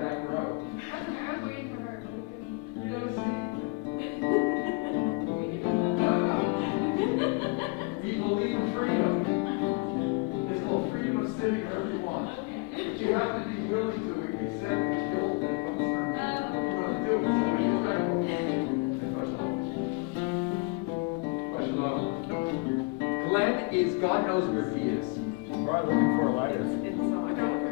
back row. I'm waiting for her. You know, see, we believe in freedom. It's called freedom of sitting wherever you want. But you have to be willing to accept the guilt that comes from you want to do it. So it's respectful. Glenn is, God knows where he is. All right, looking for a lighter. It's idolatry.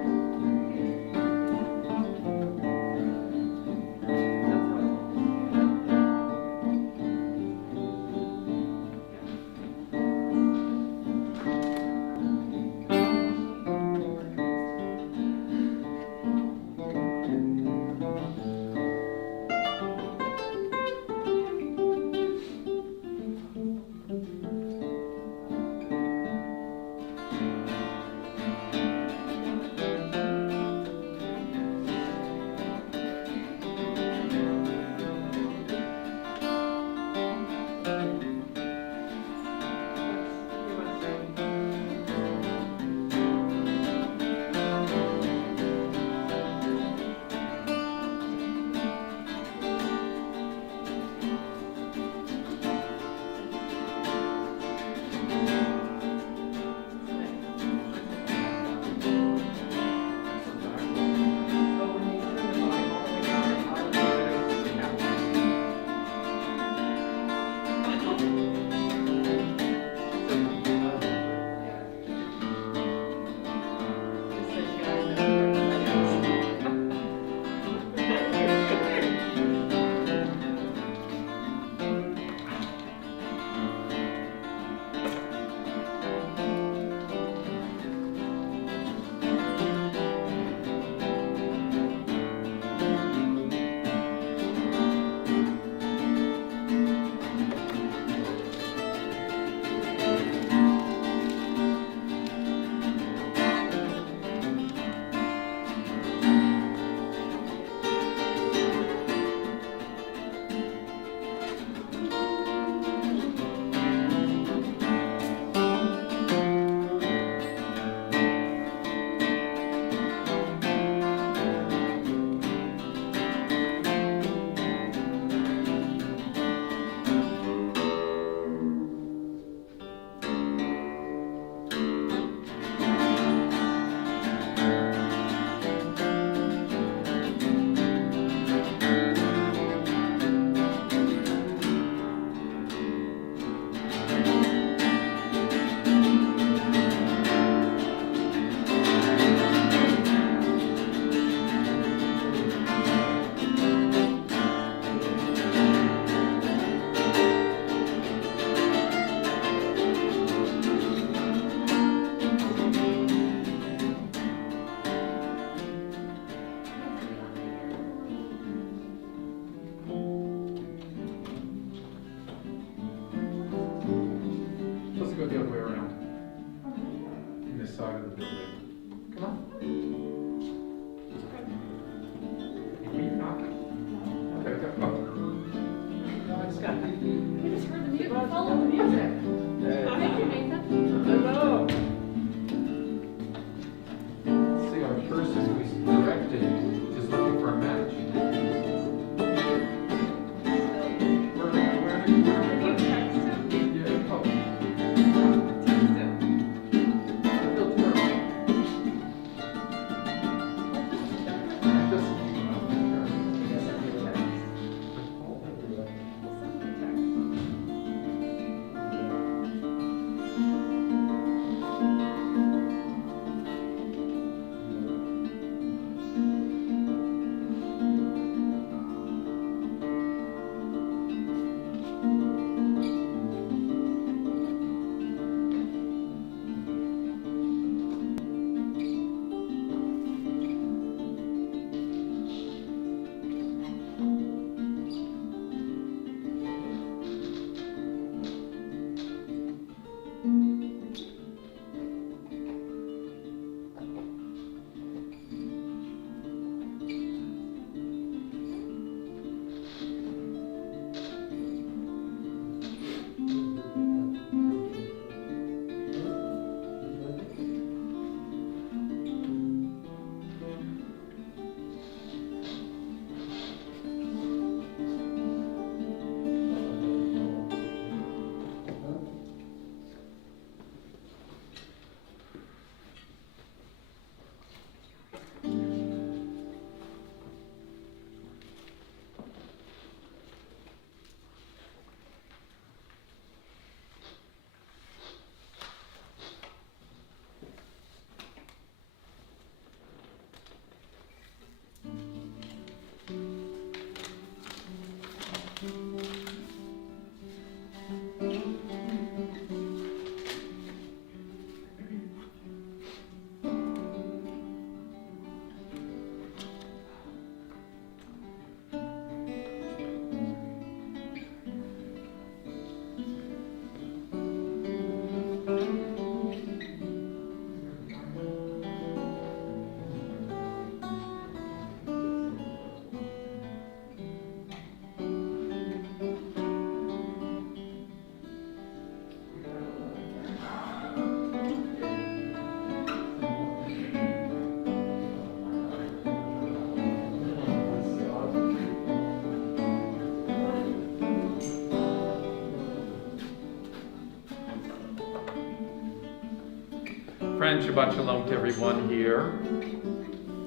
friends, Shabbat Shalom to everyone here.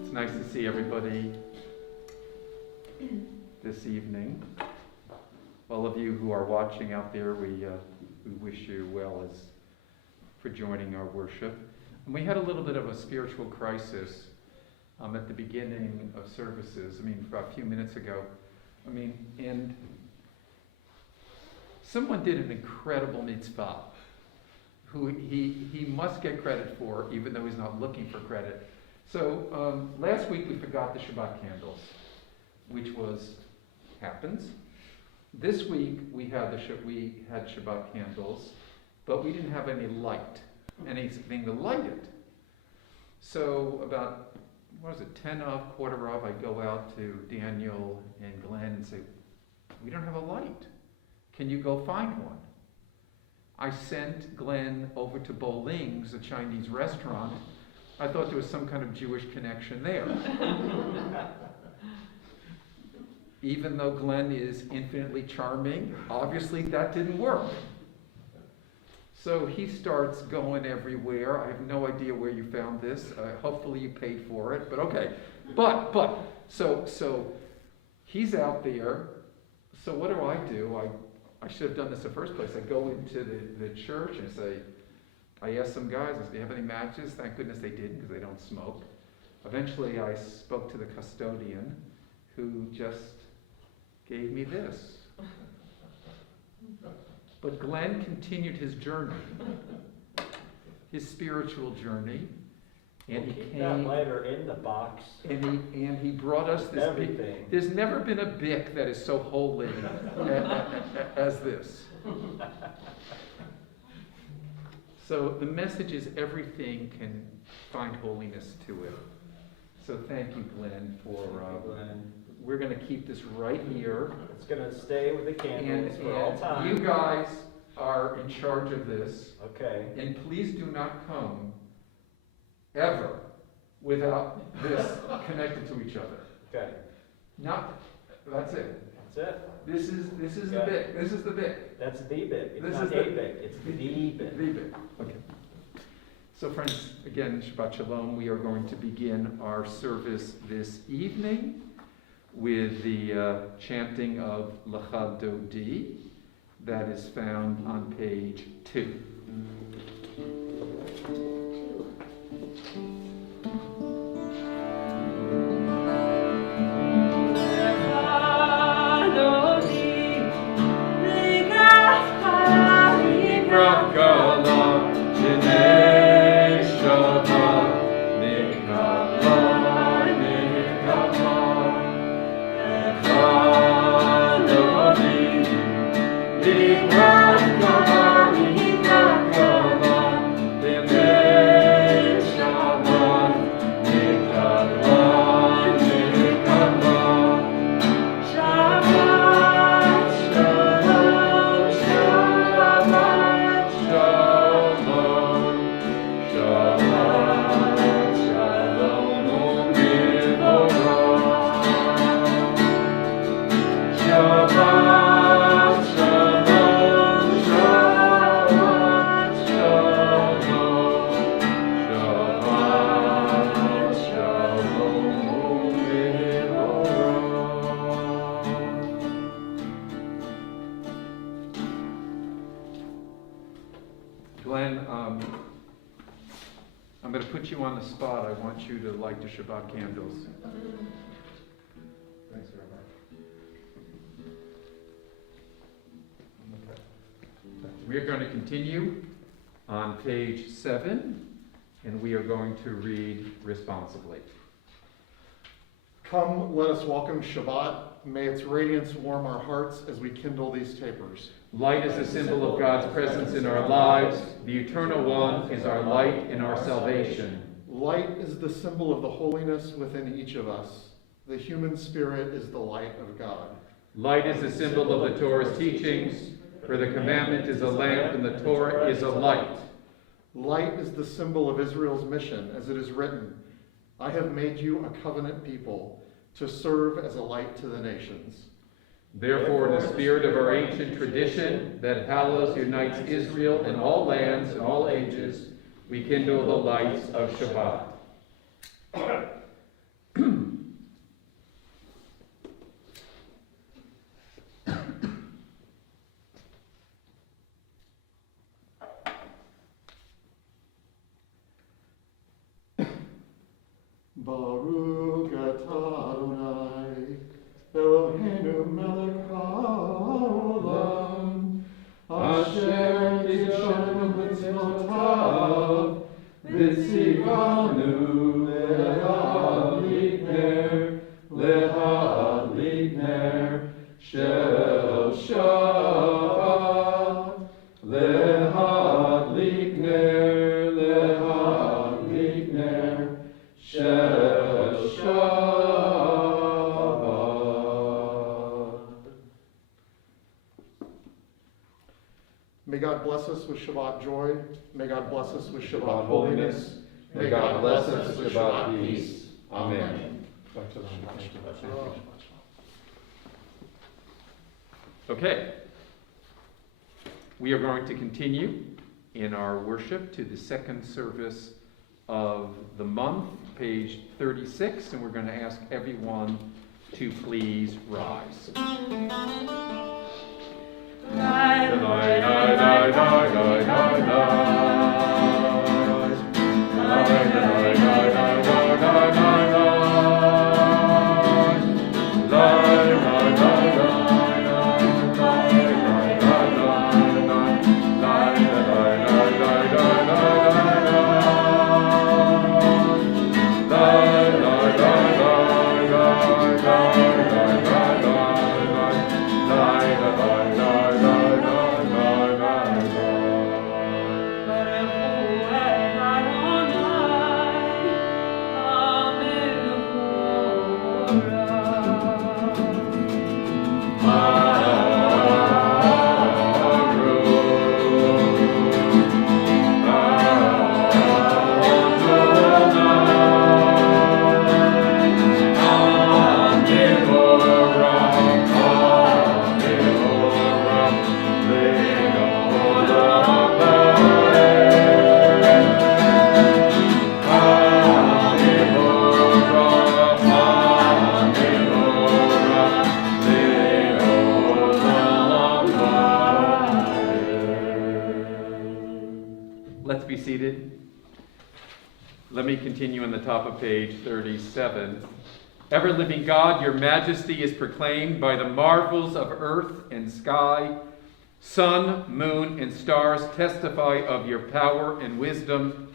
It's nice to see everybody this evening. All of you who are watching out there, we wish you well as for joining our worship. And we had a little bit of a spiritual crisis at the beginning of services. About a few minutes ago. And someone did an incredible mitzvah, who he must get credit for, even though he's not looking for credit. So last week we forgot the Shabbat candles, which happens. This week we had Shabbat candles, but we didn't have any anything to light it. So about 10 of, quarter of, I go out to Daniel and Glenn and say, we don't have a light. Can you go find one? I sent Glenn over to Boling's, a Chinese restaurant. I thought there was some kind of Jewish connection there. Even though Glenn is infinitely charming, obviously that didn't work. So he starts going everywhere. I have no idea where you found this. Hopefully you paid for it, but okay. So he's out there. So what do? I should have done this in the first place. I go into the church and I asked some guys, do you have any matches? Thank goodness they didn't, because they don't smoke. Eventually I spoke to the custodian, who just gave me this. But Glenn continued his journey, his spiritual journey, and he came. That lighter in the box. And he brought us this. Everything. There's never been a bick that is so holy as this. So the message is everything can find holiness to it. So thank you, Glenn, for. We're going to keep this right here. It's going to stay with the candles for all time. You guys are in charge of this. Okay. And please do not come ever without this connected to each other. Okay. That's it. That's it. This is the bit. This is the bit. That's the bit. It's This not is a the bit. It's the bit. The bit. Okay. So friends, again, Shabbat Shalom. We are going to begin our service this evening with the chanting of Lecha Dodi, that is found on page 2. I'm going to put you on the spot. I want you to light the Shabbat candles. Thanks, Rabbi. We are going to continue on page 7, and we are going to read responsibly. Come, let us welcome Shabbat. May its radiance warm our hearts as we kindle these tapers. Light is a symbol of God's presence in our lives. The Eternal One is our light and our salvation. Light is the symbol of the holiness within each of us. The human spirit is the light of God. Light is the symbol of the Torah's teachings, for the commandment is a lamp and the Torah is a light. Light is the symbol of Israel's mission, as it is written, I have made you a covenant people to serve as a light to the nations. Therefore, in the spirit of our ancient tradition that hallows, unites Israel in all lands and all ages, we kindle the lights of Shabbat. Baruch atah Adonai, Eloheinu melech haolam, asher kidshanu b'tzvotav, v'tzivanu lehadlik ner shel Shabbat, lehadlik ner shel Shabbat. May God bless us with Shabbat joy. May God bless us with Shabbat holiness. May God bless us with Shabbat peace. Amen. Okay. We are going to continue in our worship to the second service of the month, page 36, and we're going to ask everyone to please rise. Let's be seated. Let me continue on the top of page 37. Ever-living God, your majesty is proclaimed by the marvels of earth and sky. Sun, moon, and stars testify of your power and wisdom.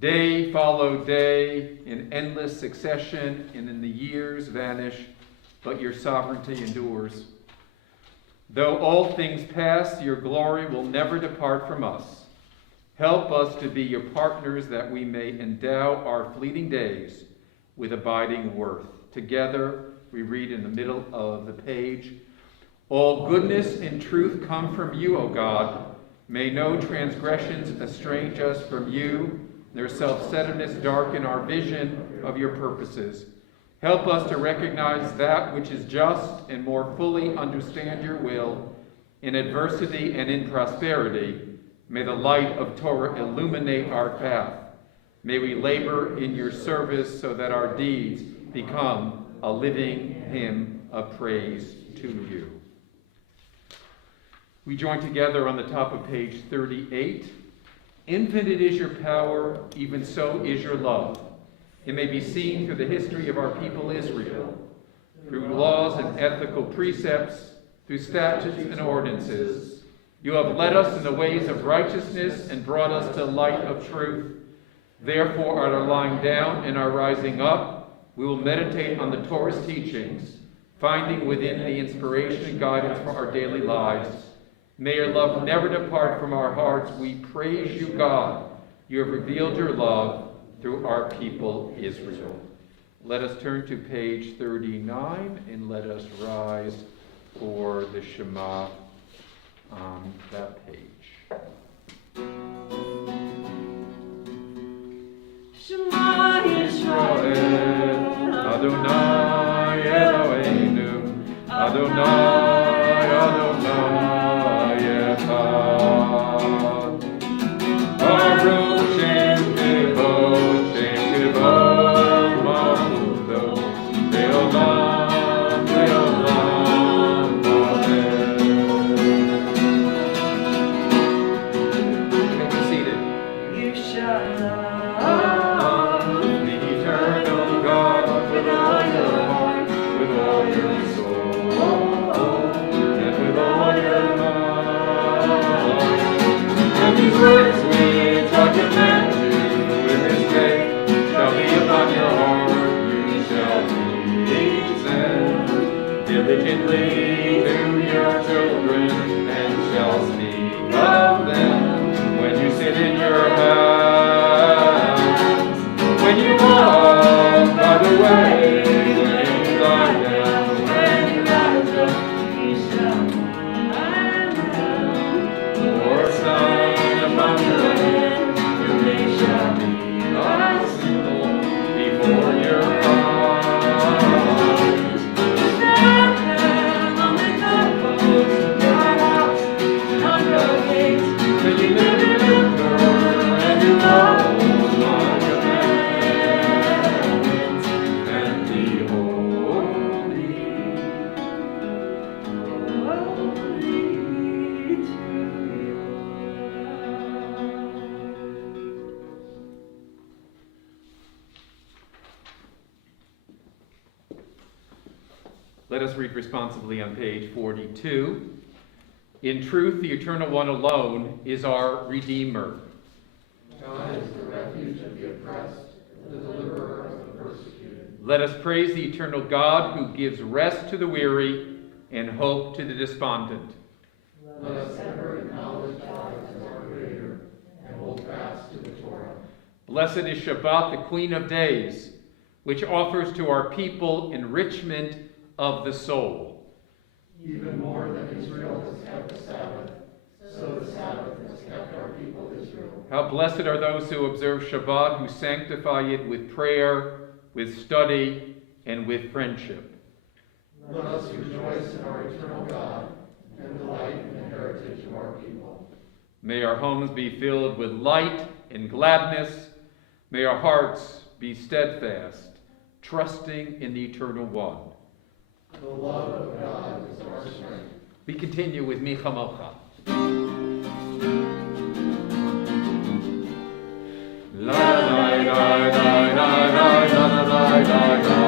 Day follow day in endless succession, and in the years vanish, but your sovereignty endures. Though all things pass, your glory will never depart from us. Help us to be your partners that we may endow our fleeting days with abiding worth. Together, we read in the middle of the page, all goodness and truth come from you, O God. May no transgressions estrange us from you, their self-centeredness darken our vision of your purposes. Help us to recognize that which is just and more fully understand your will in adversity and in prosperity. May the light of Torah illuminate our path. May we labor in your service so that our deeds become a living hymn of praise to you. We join together on the top of page 38. Infinite is your power, even so is your love. It may be seen through the history of our people Israel, through laws and ethical precepts, through statutes and ordinances. You have led us in the ways of righteousness and brought us to the light of truth. Therefore, at our lying down and our rising up, we will meditate on the Torah's teachings, finding within the inspiration and guidance for our daily lives. May your love never depart from our hearts. We praise you, God. You have revealed your love through our people Israel. Let us turn to page 39 and let us rise for the Shema on that page. Shema Yisrael, Adonai Eloheinu, Adonai, Adonai Echad. Baruch diligently to your children, and shall speak of them when you sit in your house, when you walk by the way, when you lie down, when you rise up, you shall find them. For a sign upon your head, your day shall be a symbol before your eyes. Let us read responsibly on page 42. In truth, the Eternal One alone is our Redeemer. God is the refuge of the oppressed, the deliverer of the persecuted. Let us praise the eternal God who gives rest to the weary and hope to the despondent. Let us ever acknowledge God as our Creator and hold fast to the Torah. Blessed is Shabbat, the Queen of Days, which offers to our people enrichment of the soul. Even more than Israel has kept the Sabbath, so the Sabbath has kept our people Israel. How blessed are those who observe Shabbat, who sanctify it with prayer, with study, and with friendship. Let us rejoice in our eternal God and delight in the heritage of our people. May our homes be filled with light and gladness. May our hearts be steadfast, trusting in the Eternal One. The love of God is our strength. We continue with Mi Chamocha. La la la la la la la la la la la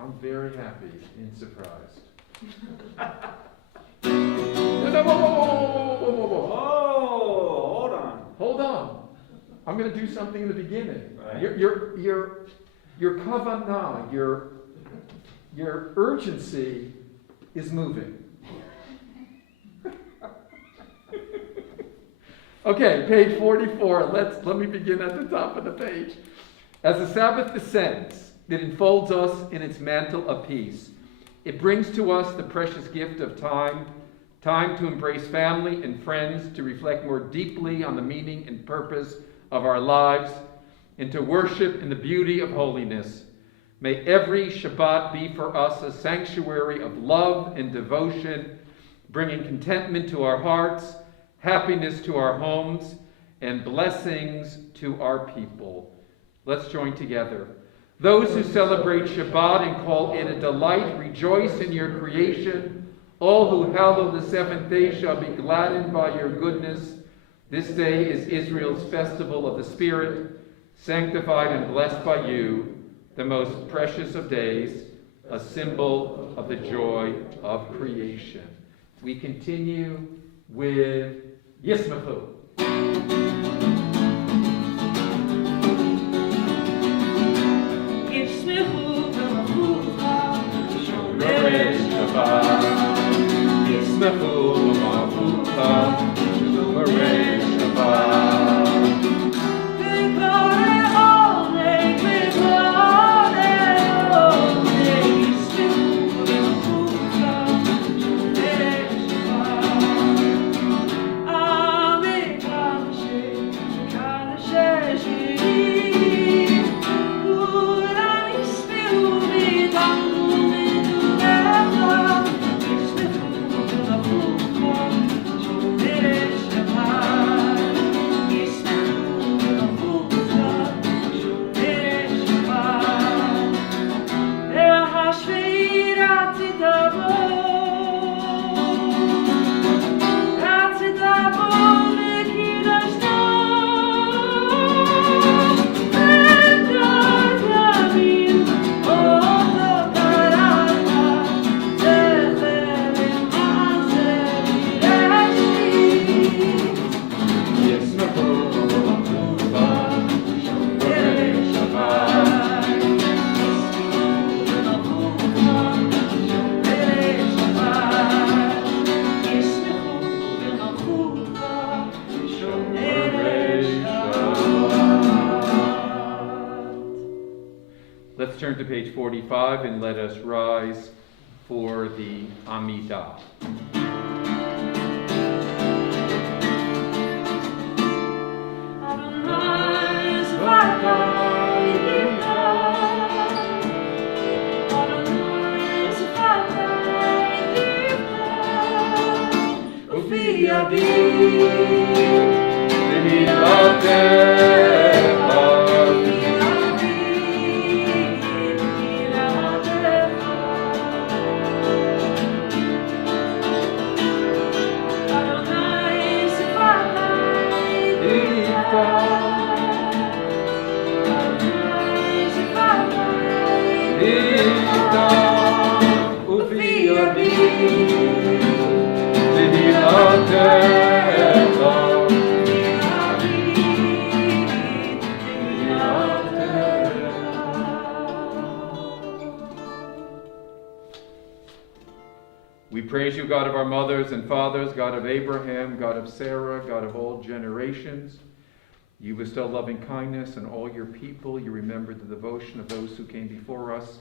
I'm very happy and surprised. No, whoa. Oh, hold on. Hold on. I'm going to do something in the beginning. Right. Your kavanah, your urgency is moving. Okay, page 44. Let me begin at the top of the page. As the Sabbath descends, it enfolds us in its mantle of peace. It brings to us the precious gift of time to embrace family and friends, to reflect more deeply on the meaning and purpose of our lives, and to worship in the beauty of holiness. May every Shabbat be for us a sanctuary of love and devotion, bringing contentment to our hearts, happiness to our homes, and blessings to our people. Let's join together. Those who celebrate Shabbat and call it a delight, rejoice in your creation. All who hallow the seventh day shall be gladdened by your goodness. This day is Israel's festival of the Spirit, sanctified and blessed by you, the most precious of days, a symbol of the joy of creation. We continue with Yismachu. Let's turn to page 45 and let us rise for the Amidah. We praise you, God of our mothers and fathers, God of Abraham, God of Sarah, God of all generations. You bestow loving kindness on all your people. You remember the devotion of those who came before us.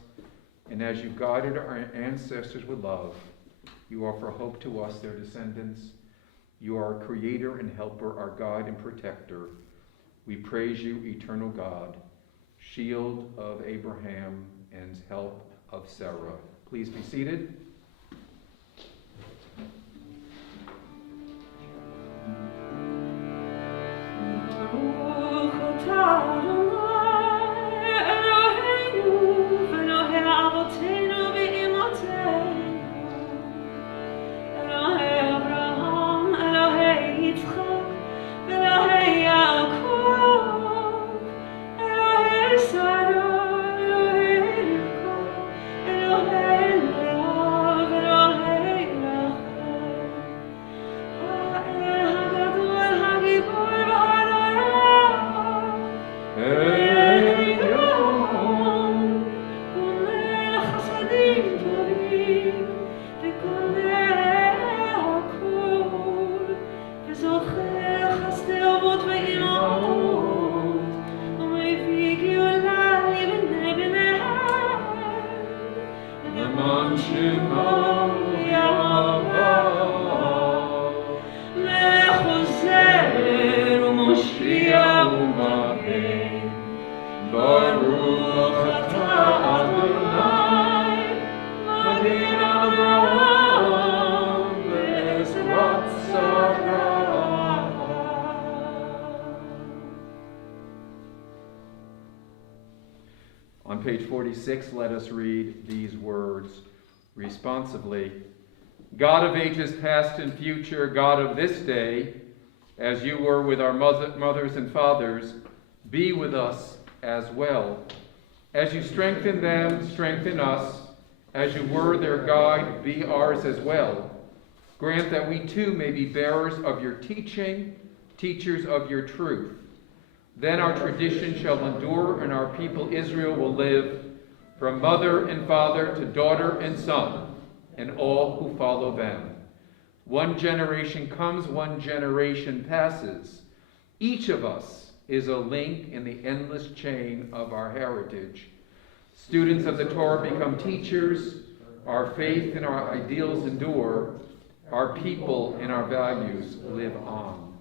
And as you guided our ancestors with love, you offer hope to us, their descendants. You are our creator and helper, our guide and protector. We praise you, eternal God, shield of Abraham and help of Sarah. Please be seated. On page 46, let us read these words responsively. God of ages past and future, God of this day, as you were with our mothers and fathers, be with us as well. As you strengthen them, strengthen us. As you were their guide, be ours as well. Grant that we too may be bearers of your teaching, teachers of your truth. Then our tradition shall endure, and our people Israel will live, from mother and father to daughter and son, and all who follow them. One generation comes, one generation passes. Each of us is a link in the endless chain of our heritage. Students of the Torah become teachers. Our faith and our ideals endure. Our people and our values live on.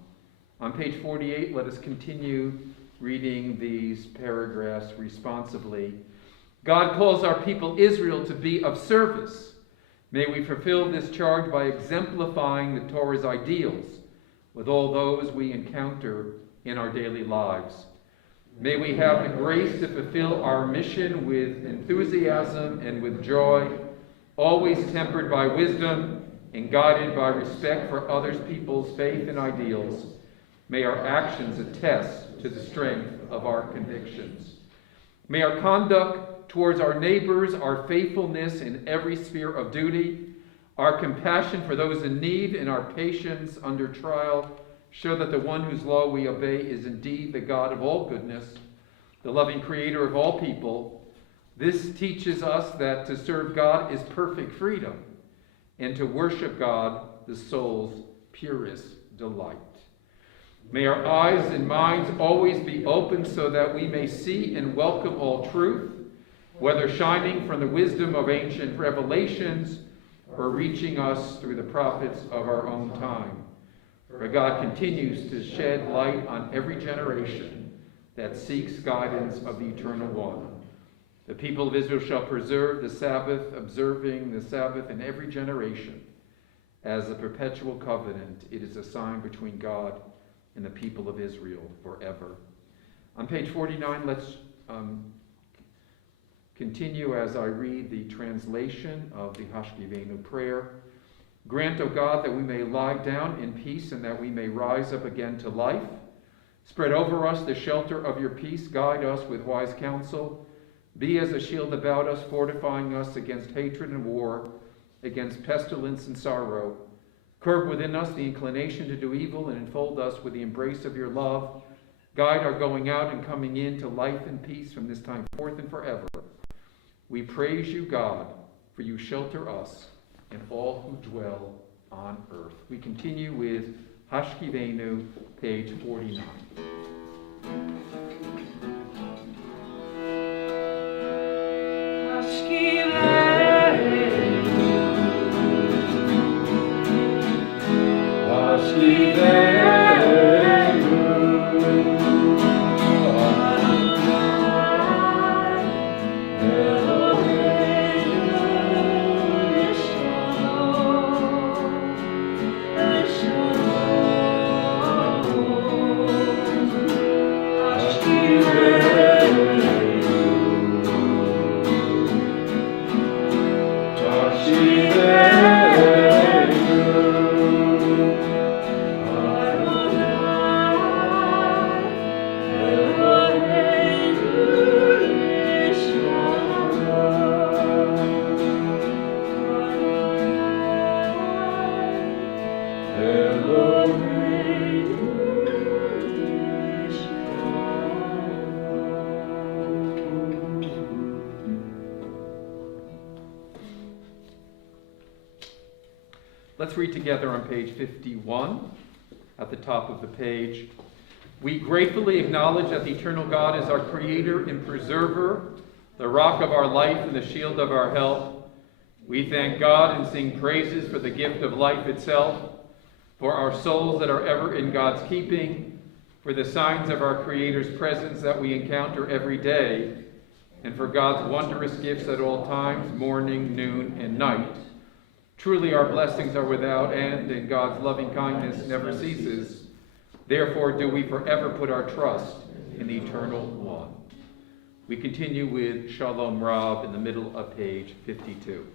On page 48, let us continue reading these paragraphs responsibly. God calls our people Israel to be of service. May we fulfill this charge by exemplifying the Torah's ideals with all those we encounter in our daily lives. May we have the grace to fulfill our mission with enthusiasm and with joy, always tempered by wisdom and guided by respect for others' people's faith and ideals. May our actions attest to the strength of our convictions. May our conduct towards our neighbors, our faithfulness in every sphere of duty, our compassion for those in need, and our patience under trial show that the one whose law we obey is indeed the God of all goodness, the loving creator of all people. This teaches us that to serve God is perfect freedom, and to worship God, the soul's purest delight. May our eyes and minds always be open so that we may see and welcome all truth, whether shining from the wisdom of ancient revelations or reaching us through the prophets of our own time. For God continues to shed light on every generation that seeks guidance of the Eternal One. The people of Israel shall preserve the Sabbath, observing the Sabbath in every generation. As a perpetual covenant, it is a sign between God and the people of Israel forever. On page 49, let's continue as I read the translation of the Hashkivenu prayer. Grant, O God, that we may lie down in peace and that we may rise up again to life. Spread over us the shelter of your peace. Guide us with wise counsel. Be as a shield about us, fortifying us against hatred and war, against pestilence and sorrow. Curb within us the inclination to do evil and enfold us with the embrace of your love. Guide our going out and coming in to life and peace from this time forth and forever. We praise you, God, for you shelter us and all who dwell on earth. We continue with Hashkivenu, page 49. Let's read together on page 51, at the top of the page. We gratefully acknowledge that the eternal God is our creator and preserver, the rock of our life and the shield of our help. We thank God and sing praises for the gift of life itself, for our souls that are ever in God's keeping, for the signs of our Creator's presence that we encounter every day, and for God's wondrous gifts at all times, morning, noon, and night. Truly our blessings are without end, and God's loving kindness never ceases. Therefore do we forever put our trust in the Eternal One. We continue with Shalom Rav in the middle of page 52.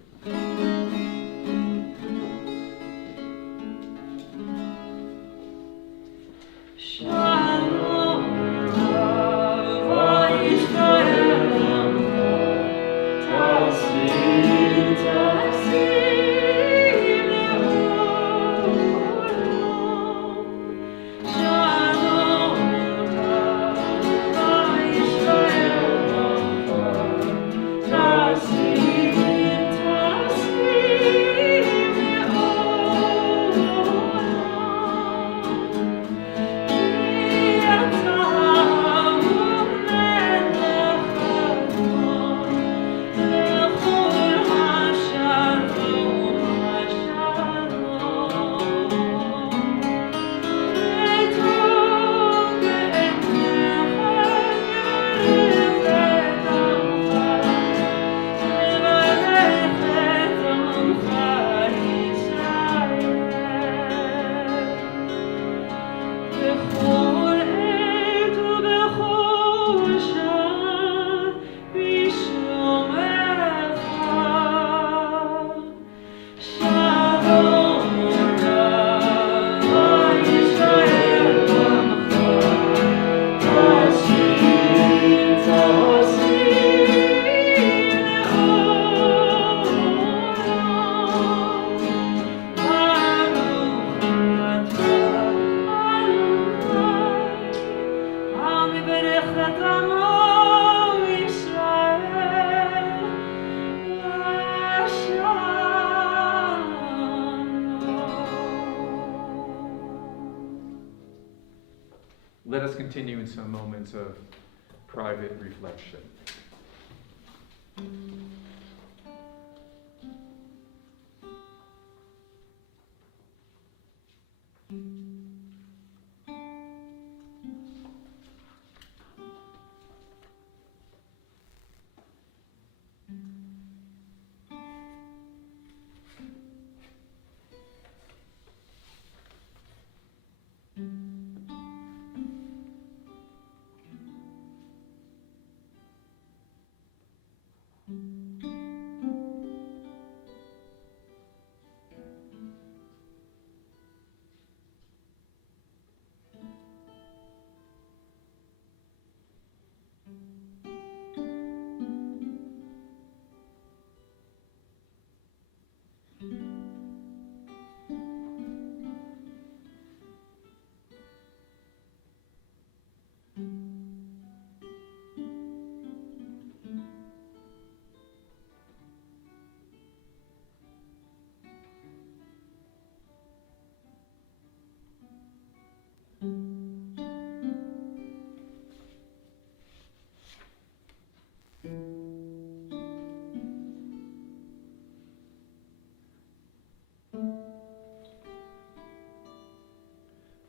Let us continue in some moments of private reflection.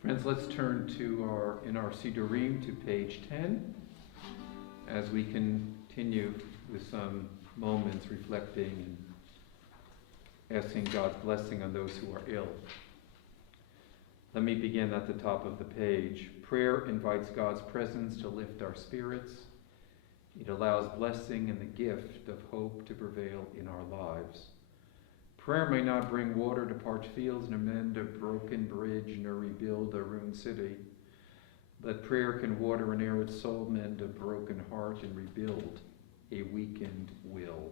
Friends, let's turn to in our Sidurim to page 10 as we continue with some moments reflecting and asking God's blessing on those who are ill. Let me begin at the top of the page. Prayer invites God's presence to lift our spirits. It allows blessing and the gift of hope to prevail in our lives. Prayer may not bring water to parched fields, nor mend a broken bridge, nor rebuild a ruined city. But prayer can water an arid soul, mend a broken heart, and rebuild a weakened will.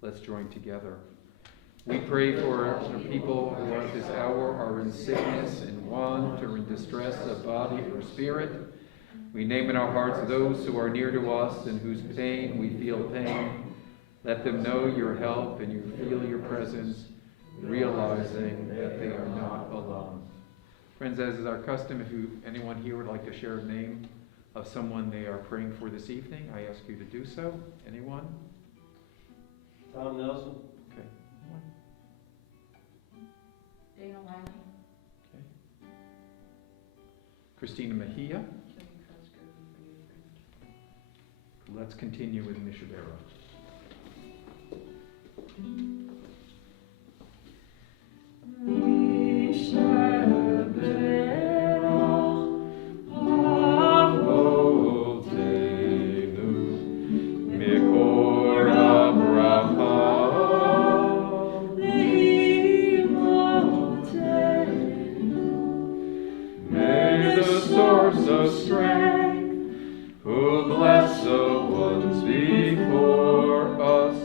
Let's join together. We pray for the people who at this hour are in sickness, in want, or in distress of body or spirit. We name in our hearts those who are near to us and whose pain we feel pain. Let them know your help and you feel your presence, realizing that they are not alone. Friends, as is our custom, if anyone here would like to share a name of someone they are praying for this evening, I ask you to do so. Anyone? Tom Nelson. Okay. Dana Lang. Okay. Christina Mejia. Let's continue with Mishabera. May the source of strength, who bless the ones before us,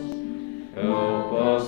help us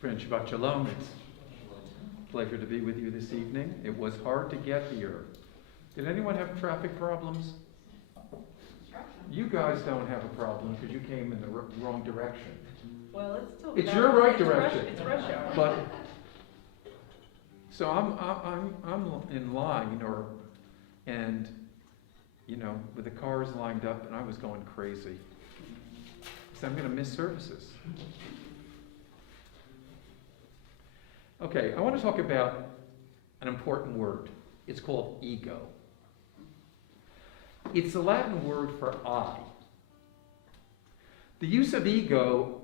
Friend, Shabbat Shalom. It's a pleasure to be with you this evening. It was hard to get here. Did anyone have traffic problems? You guys don't have a problem because you came in the wrong direction. Well, it's still. It's your right it's direction. It's rush hour. But so I'm in line, and with the cars lined up, and I was going crazy. So I'm going to miss services. Okay, I want to talk about an important word. It's called ego. It's the Latin word for I. The use of ego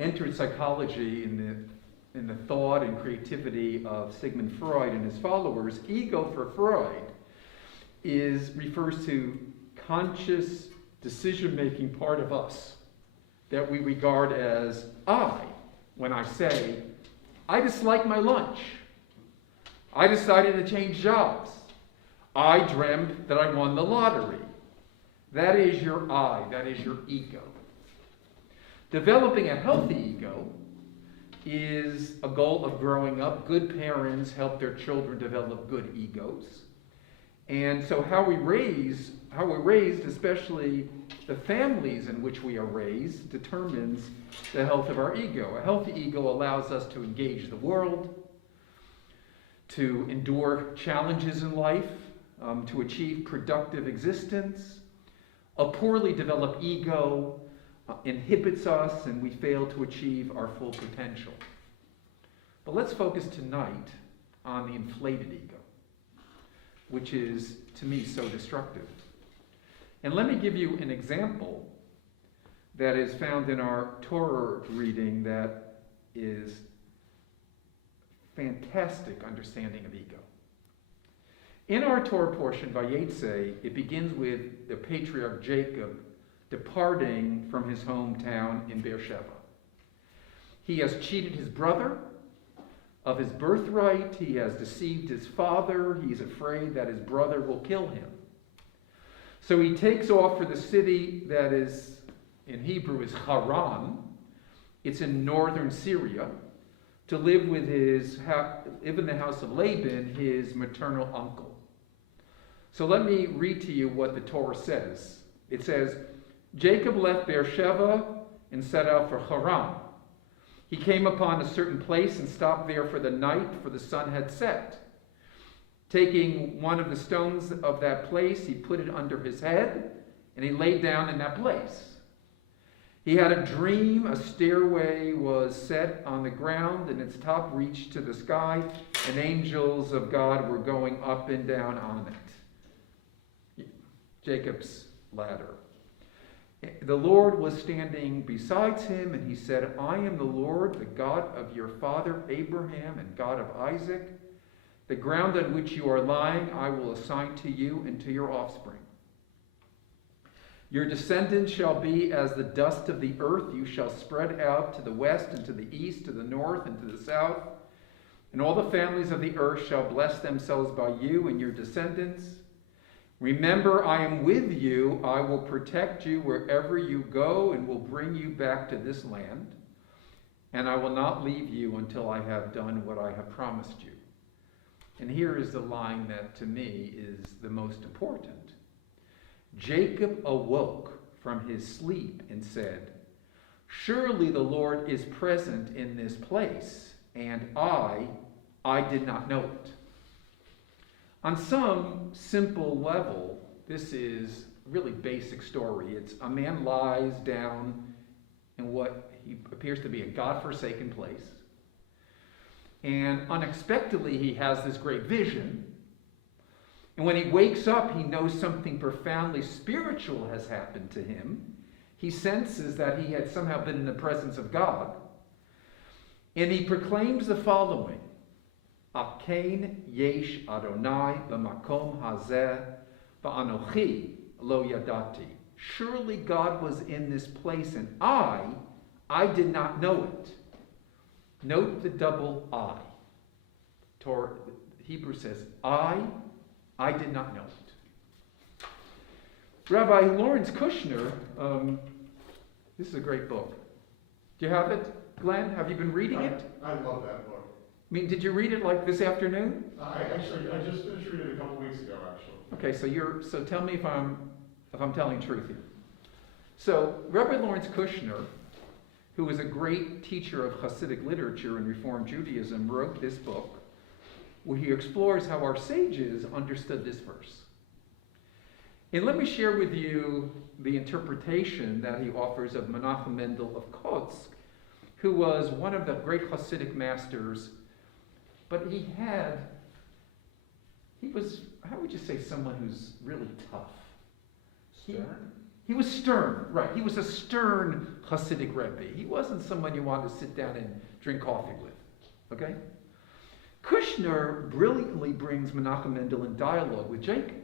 entered psychology in the thought and creativity of Sigmund Freud and his followers. Ego for Freud refers to conscious decision-making part of us that we regard as I. When I say, I dislike my lunch. I decided to change jobs. I dreamt that I won the lottery. That is your I. That is your ego. Developing a healthy ego is a goal of growing up. Good parents help their children develop good egos. And so how we're raised, especially the families in which we are raised, determines the health of our ego. A healthy ego allows us to engage the world, to endure challenges in life, to achieve productive existence. A poorly developed ego inhibits us and we fail to achieve our full potential. But let's focus tonight on the inflated ego, which is, to me, so destructive. And let me give you an example that is found in our Torah reading that is fantastic understanding of ego. In our Torah portion, Vayetze, it begins with the patriarch Jacob departing from his hometown in Beersheba. He has cheated his brother of his birthright. He has deceived his father. He's afraid that his brother will kill him. So he takes off for the city that is, in Hebrew, is Haran. It's in northern Syria, to live in the house of Laban, his maternal uncle. So let me read to you what the Torah says. It says, Jacob left Beersheba and set out for Haran. He came upon a certain place and stopped there for the night, for the sun had set. Taking one of the stones of that place, he put it under his head, and he lay down in that place. He had a dream. A stairway was set on the ground, and its top reached to the sky, and angels of God were going up and down on it. Jacob's ladder. The Lord was standing beside him, and he said, I am the Lord, the God of your father Abraham and God of Isaac. The ground on which you are lying I will assign to you and to your offspring. Your descendants shall be as the dust of the earth. You shall spread out to the west and to the east, to the north and to the south. And all the families of the earth shall bless themselves by you and your descendants. Remember, I am with you. I will protect you wherever you go and will bring you back to this land. And I will not leave you until I have done what I have promised you. And here is the line that to me is the most important. Jacob awoke from his sleep and said, surely the Lord is present in this place, and I did not know it. On some simple level, this is a really basic story. It's a man lies down in what he appears to be a God-forsaken place. And unexpectedly, he has this great vision. And when he wakes up, he knows something profoundly spiritual has happened to him. He senses that he had somehow been in the presence of God. And he proclaims the following. Akain yesh Adonai b'makom hazeh v'anochi lo yadati. Surely God was in this place, and I did not know it. Note the double I. Torah, Hebrew says, I did not know it. Rabbi Lawrence Kushner, this is a great book. Do you have it? Glenn? Have you been reading it? I love that book. I mean, did you read it like this afternoon? I just finished reading it a couple weeks ago, actually. Okay, so tell me if I'm telling truth here. So Rabbi Lawrence Kushner, who was a great teacher of Hasidic literature and Reform Judaism, wrote this book where he explores how our sages understood this verse. And let me share with you the interpretation that he offers of Menachem Mendel of Kotsk, who was one of the great Hasidic masters, but he was, how would you say, someone who's really tough? Stern? He was stern, right. He was a stern Hasidic Rebbe. He wasn't someone you wanted to sit down and drink coffee with, okay? Kushner brilliantly brings Menachem Mendel in dialogue with Jacob.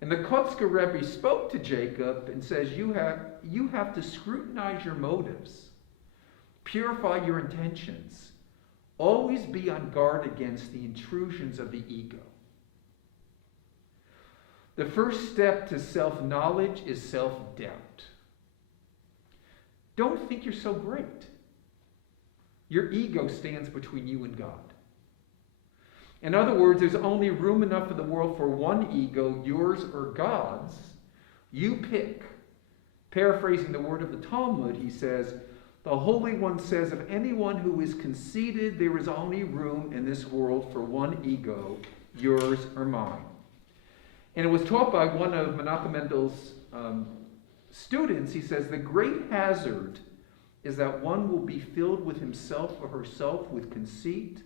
And the Kotzker Rebbe spoke to Jacob and says, you have to scrutinize your motives, purify your intentions, always be on guard against the intrusions of the ego. The first step to self-knowledge is self-doubt. Don't think you're so great. Your ego stands between you and God. In other words, there's only room enough in the world for one ego, yours or God's. You pick. Paraphrasing the word of the Talmud, he says, the Holy One says, of anyone who is conceited, there is only room in this world for one ego, yours or mine. And it was taught by one of Menachem Mendel's students. He says, the great hazard is that one will be filled with himself or herself with conceit,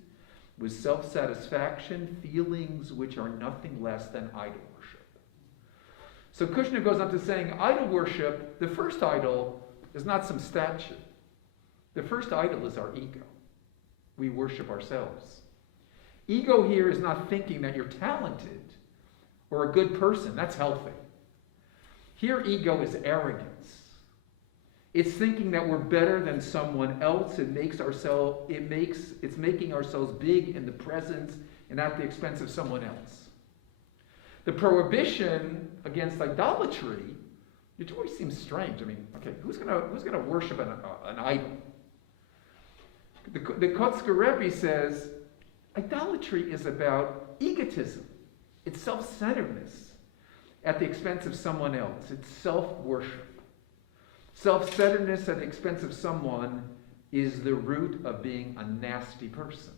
with self-satisfaction, feelings which are nothing less than idol worship. So Kushner goes on to saying, idol worship, the first idol is not some statue. The first idol is our ego. We worship ourselves. Ego here is not thinking that you're talented or a good person. That's healthy. Here, ego is arrogance. It's thinking that we're better than someone else. It's making ourselves big in the presence and at the expense of someone else. The prohibition against idolatry, it always seems strange. I mean, okay, who's gonna worship an idol? The Kotzker Rebbe says idolatry is about egotism. It's self-centeredness at the expense of someone else. It's self-worship. Self-centeredness at the expense of someone is the root of being a nasty person.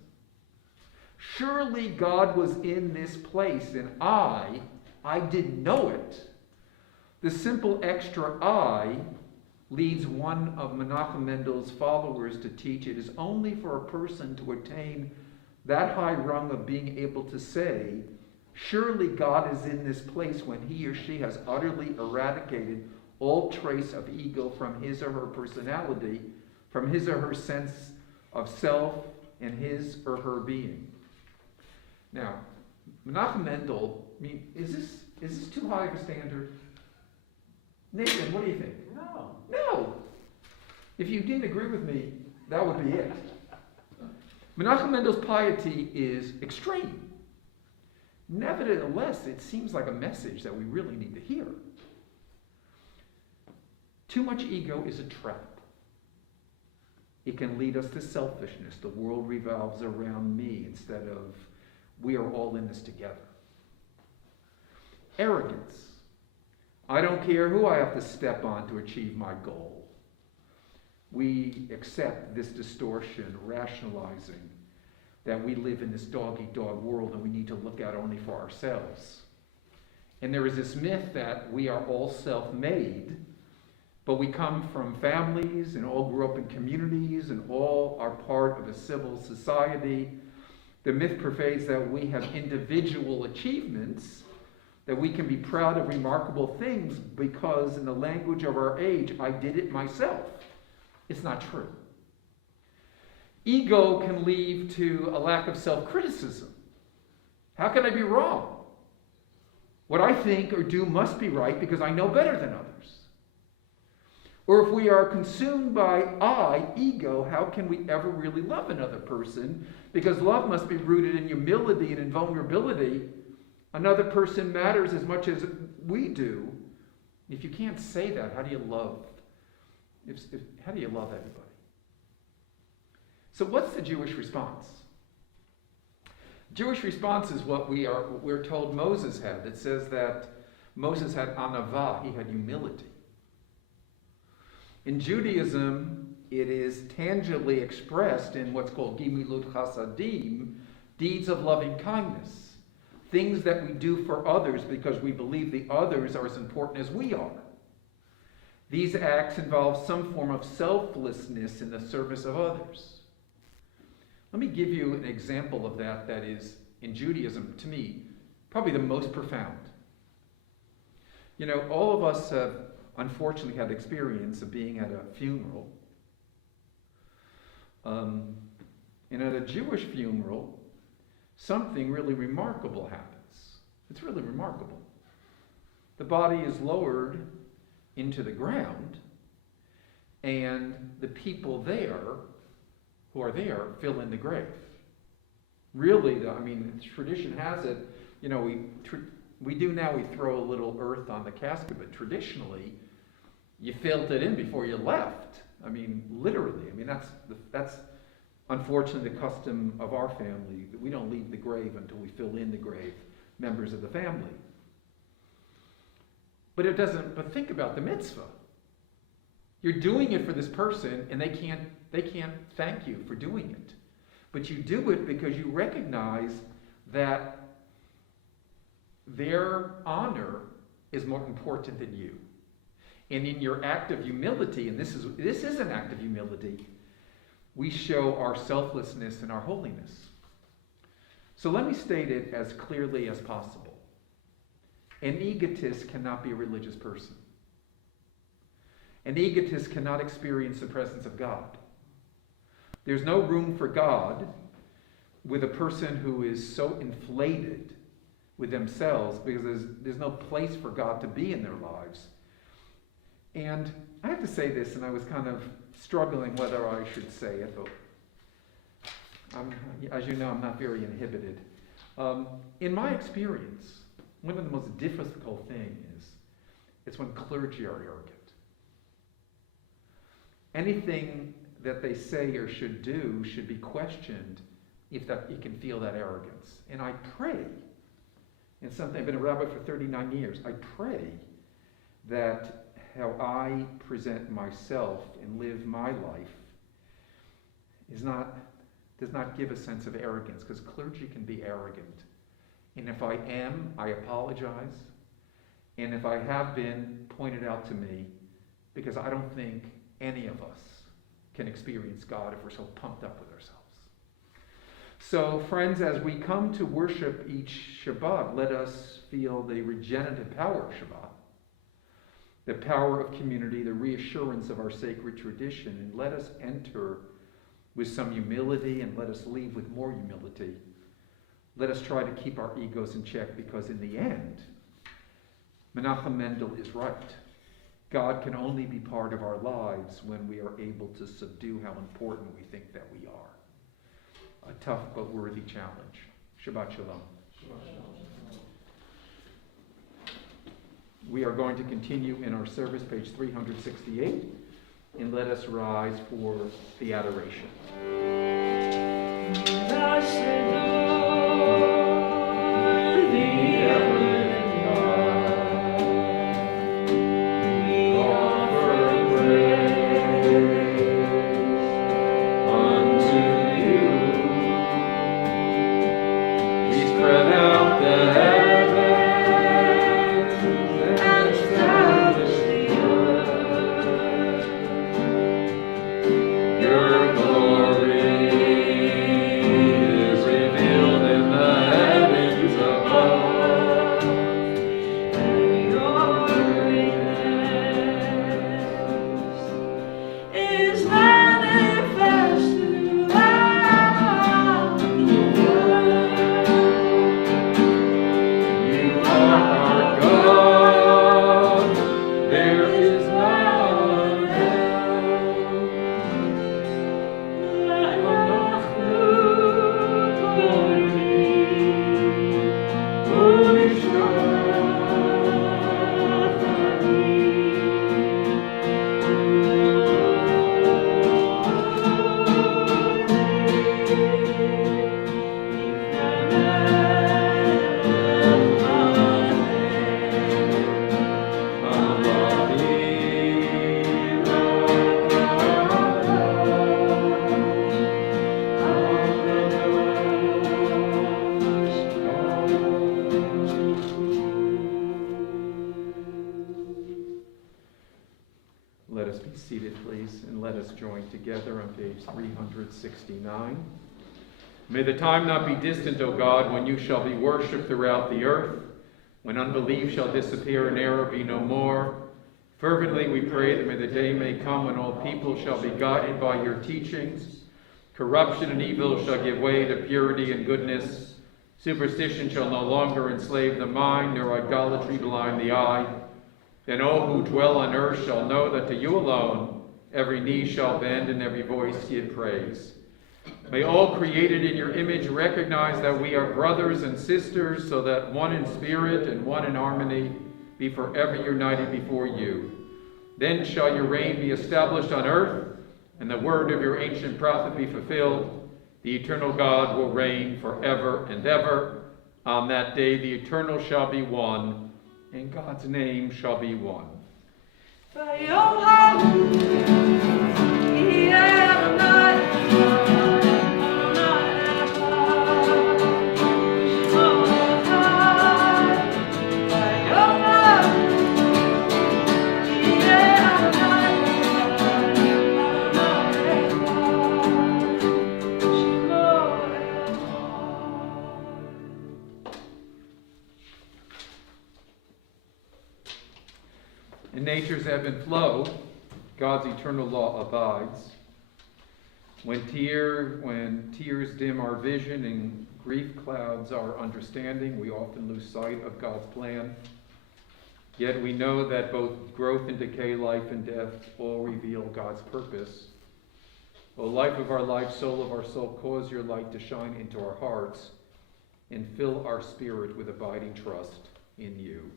Surely God was in this place and I didn't know it. The simple extra I leads one of Menachem Mendel's followers to teach it is only for a person to attain that high rung of being able to say, surely God is in this place when he or she has utterly eradicated all trace of ego from his or her personality, from his or her sense of self and his or her being. Now, Menachem Mendel, I mean, is this too high of a standard? Nathan, what do you think? No. If you didn't agree with me, that would be it. Menachem Mendel's piety is extreme. Nevertheless, it seems like a message that we really need to hear. Too much ego is a trap. It can lead us to selfishness. The world revolves around me instead of we are all in this together. Arrogance. I don't care who I have to step on to achieve my goal. We accept this distortion, rationalizing that we live in this dog-eat-dog world and we need to look out only for ourselves. And there is this myth that we are all self-made, but we come from families and all grew up in communities and all are part of a civil society. The myth pervades that we have individual achievements, that we can be proud of remarkable things because in the language of our age, I did it myself. It's not true. Ego can lead to a lack of self-criticism. How can I be wrong? What I think or do must be right because I know better than others. Or if we are consumed by ego, how can we ever really love another person? Because love must be rooted in humility and in vulnerability. Another person matters as much as we do. If you can't say that, how do you love? How do you love everybody? So what's the Jewish response? Jewish response is what we're told Moses had. It says that Moses had anavah, he had humility. In Judaism, it is tangibly expressed in what's called gimilut chasadim, deeds of loving kindness, things that we do for others because we believe the others are as important as we are. These acts involve some form of selflessness in the service of others. Let me give you an example of that is, in Judaism, to me, probably the most profound. You know, all of us have unfortunately had the experience of being at a funeral. And at a Jewish funeral, something really remarkable happens. It's really remarkable. The body is lowered into the ground, and the people who are there fill in the grave. Really, tradition has it, you know, we do now, we throw a little earth on the casket, but traditionally, you filled it in before you left. I mean, literally. I mean, that's unfortunately the custom of our family, that we don't leave the grave until we fill in the grave, members of the family. But think about the mitzvah. You're doing it for this person, and they can't thank you for doing it. But you do it because you recognize that their honor is more important than you. And in your act of humility, and this is an act of humility, we show our selflessness and our holiness. So let me state it as clearly as possible. An egotist cannot be a religious person. An egotist cannot experience the presence of God. There's no room for God with a person who is so inflated with themselves, because there's no place for God to be in their lives. And I have to say this, and I was kind of struggling whether I should say it, but as you know, I'm not very inhibited. In my experience, one of the most difficult things is when clergy are arrogant. Anything that they say or should do should be questioned if you can feel that arrogance. And I pray, and something, I've been a rabbi for 39 years, I pray that how I present myself and live my life does not give a sense of arrogance, because clergy can be arrogant. And if I am, I apologize. And if I have been, pointed out to me, because I don't think any of us can experience God if we're so pumped up with ourselves. So, friends, as we come to worship each Shabbat, let us feel the regenerative power of Shabbat, the power of community, the reassurance of our sacred tradition, and let us enter with some humility, and let us leave with more humility. Let us try to keep our egos in check, because in the end, Menachem Mendel is right. God can only be part of our lives when we are able to subdue how important we think that we are. A tough but worthy challenge. Shabbat Shalom. We are going to continue in our service, page 368, and let us rise for the adoration. Your glory us join together on page 369. May the time not be distant, O God, when you shall be worshipped throughout the earth, when unbelief shall disappear and error be no more. Fervently we pray that may the day may come when all people shall be guided by your teachings. Corruption and evil shall give way to purity and goodness. Superstition shall no longer enslave the mind, nor idolatry blind the eye. Then all who dwell on earth shall know that to you alone every knee shall bend and every voice give praise. May all created in your image recognize that we are brothers and sisters, so that one in spirit and one in harmony be forever united before you. Then shall your reign be established on earth, and the word of your ancient prophet be fulfilled. The eternal God will reign forever and ever. On that day the eternal shall be one, and God's name shall be one. In nature's ebb and flow, God's eternal law abides. When tears dim our vision and grief clouds our understanding, we often lose sight of God's plan. Yet we know that both growth and decay, life and death, all reveal God's purpose. O life of our life, soul of our soul, cause your light to shine into our hearts and fill our spirit with abiding trust in you.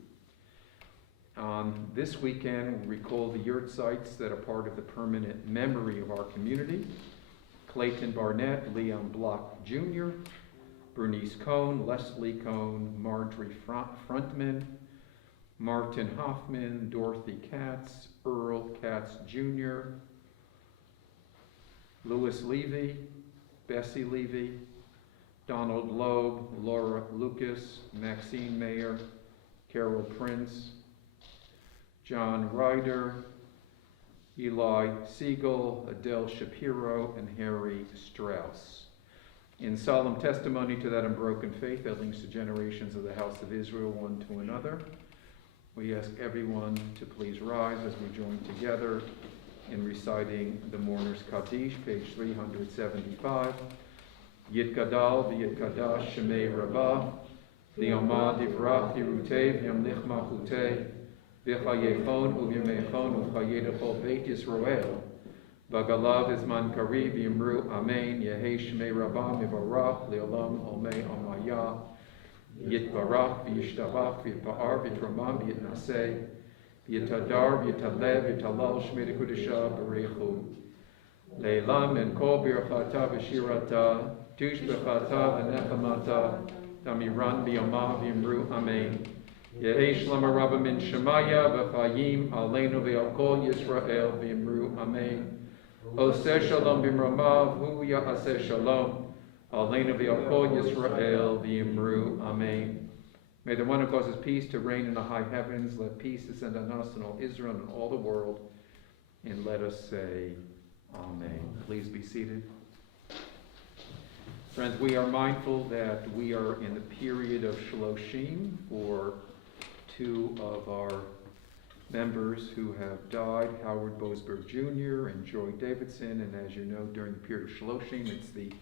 This weekend, we recall the yurt sites that are part of the permanent memory of our community. Clayton Barnett, Leon Block Jr., Bernice Cohn, Leslie Cohn, Marjorie Frontman, Martin Hoffman, Dorothy Katz, Earl Katz Jr., Louis Levy, Bessie Levy, Donald Loeb, Laura Lucas, Maxine Mayer, Carol Prince, John Ryder, Eli Siegel, Adele Shapiro, and Harry Strauss. In solemn testimony to that unbroken faith that links to generations of the house of Israel one to another, we ask everyone to please rise as we join together in reciting the Mourner's Kaddish, page 375. Yitkadal v'yitkadash Shemei Rabba, v'yomad divrach Yerutei v'yamlich malchutei, v'chayechon u'v'yamechon u'chayei l'chol Beit Yisrael, v'galav izman kariv v'yimru amen, Yehei Shemei Rabba mivarach le'olam olmei omayah, Yitbarach v'yishtabach v'yipa'ar v'yitramam v'yitnaseh, v'yitadar v'yitalev v'yitalal shmei l'kudesha b'reichu, le'elam en kol birchata v'shirata, tush b'chata v'nechamata, tamiran b'yomah v'yimru amen. Yehei shlama rabba min shemaya v'chayim aleinu v'al kol Yisrael v'yimru amen. Oseh shalom b'mramav hu ya'aseh shalom. Aleinu v'al kol Yisrael v'yimru amen. May the one who causes peace to reign in the high heavens, let peace descend on us and all Israel and all the world. And let us say, Amen. Please be seated. Friends, we are mindful that we are in the period of Shloshim for two of our members who have died, Howard Boasberg Jr. and Joy Davidson. And as you know, during the period of Shloshim, it's the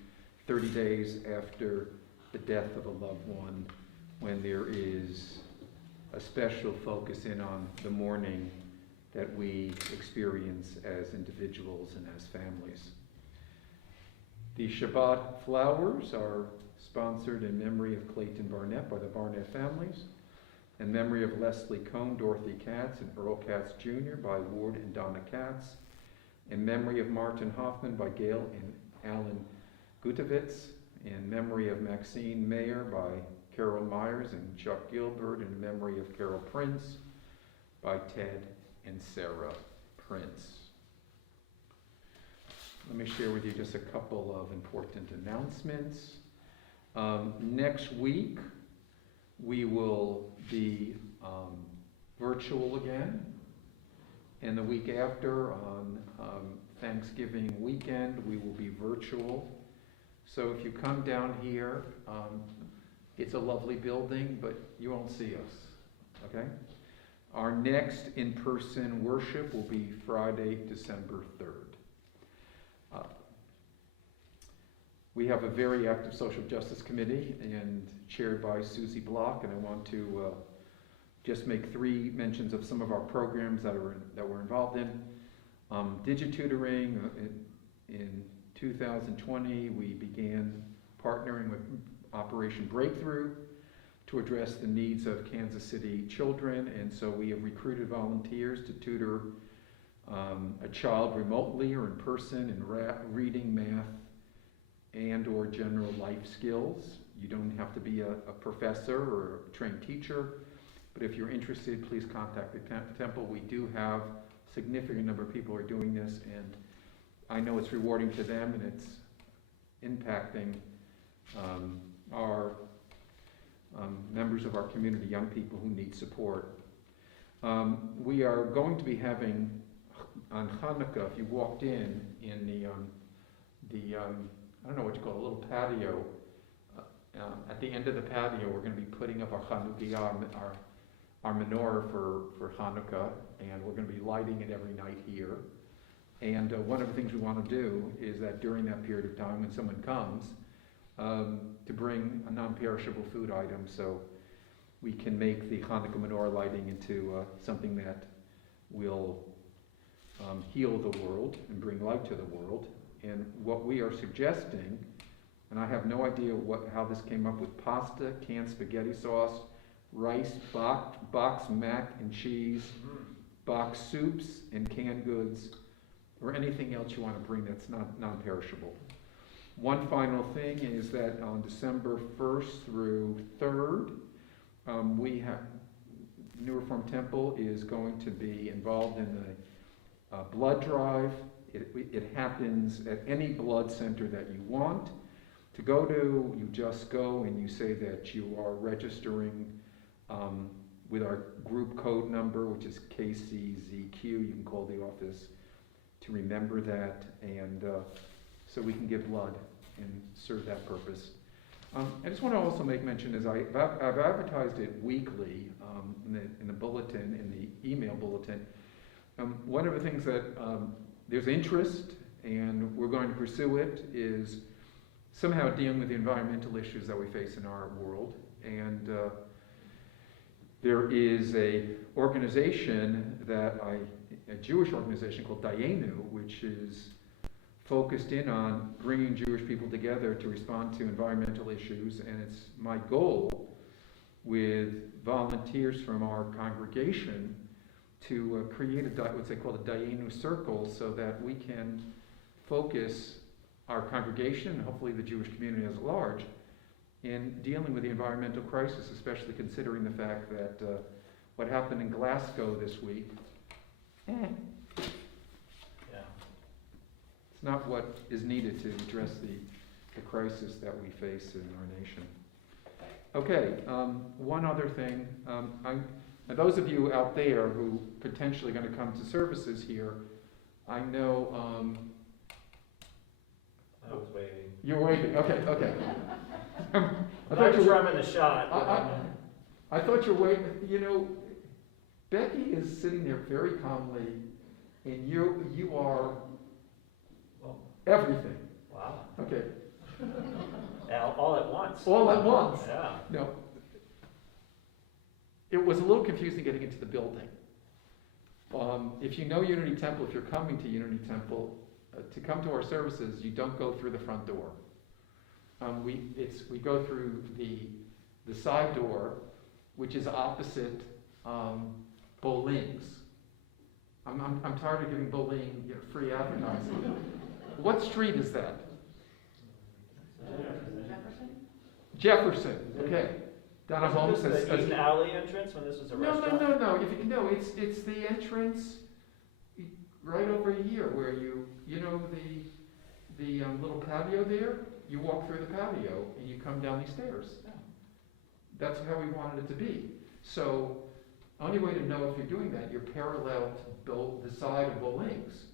30 days after the death of a loved one, when there is a special focus in on the mourning that we experience as individuals and as families. The Shabbat flowers are sponsored in memory of Clayton Barnett by the Barnett families, in memory of Leslie Cohn, Dorothy Katz, and Earl Katz Jr. by Ward and Donna Katz, in memory of Martin Hoffman by Gail and Alan Gutowitz, in memory of Maxine Mayer by Carol Myers and Chuck Gilbert, in memory of Carol Prince by Ted and Sarah Prince. Let me share with you just a couple of important announcements. Next week, we will be virtual again, and the week after, on Thanksgiving weekend. We will be virtual. So if you come down here, it's a lovely building, but you won't see us, okay? Our next in-person worship will be Friday, December 3rd. We have a very active social justice committee and chaired by Susie Block, and I want to just make 3 mentions of some of our programs that we're involved in. Digitutoring, in 2020, we began partnering with Operation Breakthrough to address the needs of Kansas City children, and so we have recruited volunteers to tutor a child remotely or in person in reading, math, and or general life skills. You don't have to be a professor or a trained teacher, but if you're interested, please contact the temple. We do have a significant number of people who are doing this, and I know it's rewarding to them, and it's impacting our members of our community, young people who need support. We are going to be having on Hanukkah, if you walked in the I don't know what you call it, a little patio. At the end of the patio, we're going to be putting up our Hanukkah, our menorah for Hanukkah, and we're going to be lighting it every night here. And one of the things we want to do is that during that period of time when someone comes, to bring a non-perishable food item so we can make the Hanukkah menorah lighting into something that will heal the world and bring light to the world. And what we are suggesting, and I have no idea how this came up with pasta, canned spaghetti sauce, rice, box mac and cheese, box soups and canned goods, or anything else you want to bring that's not non-perishable. One final thing is that on December 1st through 3rd, we have New Reform Temple is going to be involved in a blood drive. It happens at any blood center that you want to go to. You just go and you say that you are registering with our group code number, which is KCZQ. You can call the office to remember that, and so we can give blood and serve that purpose. I just want to also make mention, as I've advertised it weekly in the bulletin, in the email bulletin. One of the things that there's interest, and we're going to pursue it, is somehow dealing with the environmental issues that we face in our world. And there is a organization a Jewish organization called Dayenu, which is focused in on bringing Jewish people together to respond to environmental issues, and it's my goal with volunteers from our congregation to create what they call the Dayenu Circle, so that we can focus our congregation, and hopefully the Jewish community as large, in dealing with the environmental crisis, especially considering the fact that what happened in Glasgow this week, it's not what is needed to address the crisis that we face in our nation. Okay, one other thing. And those of you out there who potentially are going to come to services here, I know... I was waiting. You're waiting, okay. I'm not sure I'm in the shot. I thought you were waiting. You know, Becky is sitting there very calmly, and you are everything. Wow. Okay. All at once. All at once. Yeah. No. It was a little confusing getting into the building. If you know Unity Temple, if you're coming to Unity Temple, to come to our services, you don't go through the front door. We go through the side door, which is opposite Boleyn's. I'm tired of giving Boleyn free advertising. What street is that? Jefferson. Okay. Down at home says the Eden Alley entrance when this was a restaurant? No. It's the entrance right over here where you know the little patio there. You walk through the patio and you come down these stairs. That's how we wanted it to be. So, only way to know if you're doing that, you're parallel to the side of Boleyn's.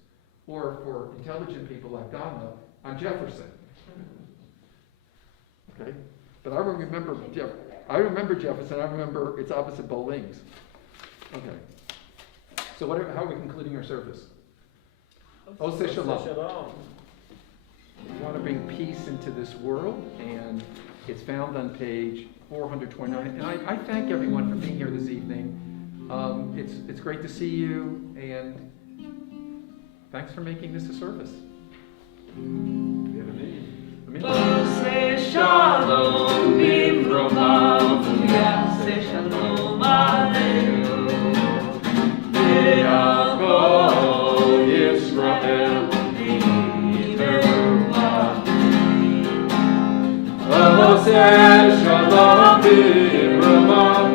Or for intelligent people like Donna, on Jefferson. Okay? But I remember Jefferson, I remember it's opposite Bowlings. Okay. So how are we concluding our service? Oseh Shalom. We want to bring peace into this world, and it's found on page 429. And I thank everyone for being here this evening. It's great to see you, and thanks for making this a service. Oseh Shalom Bimromav Yaseh Shalom Aleinu Ve'akol Yisrael Oseh Shalom Bimromav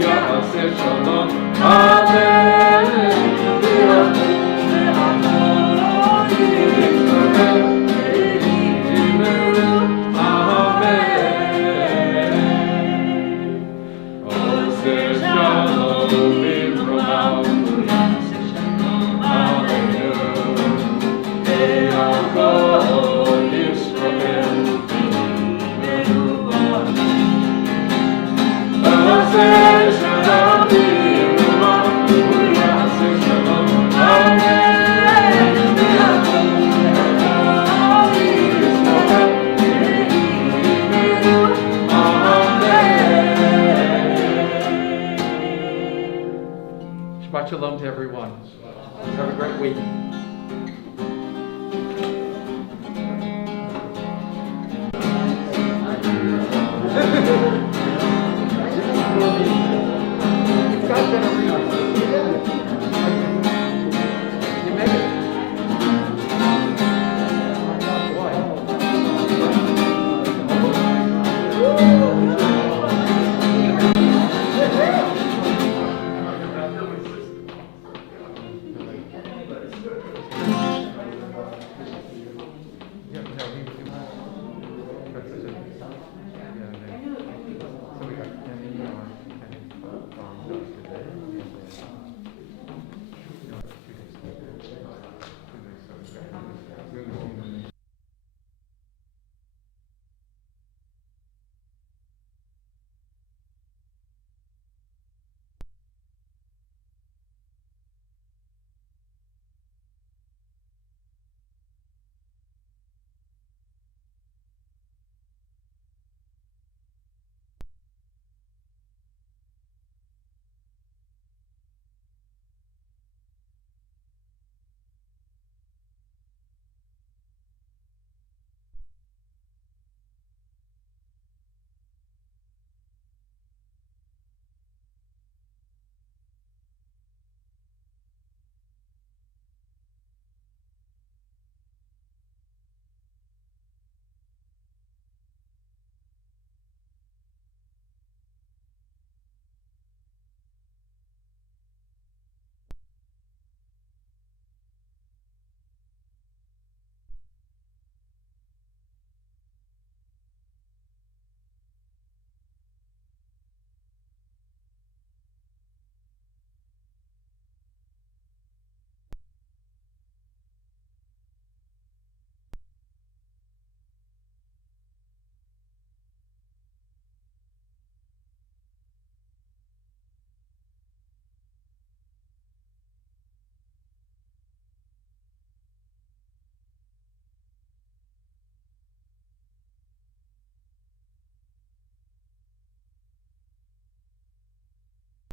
Yaseh Shalom Aleinu Shabbat Shalom to everyone. Have a great week.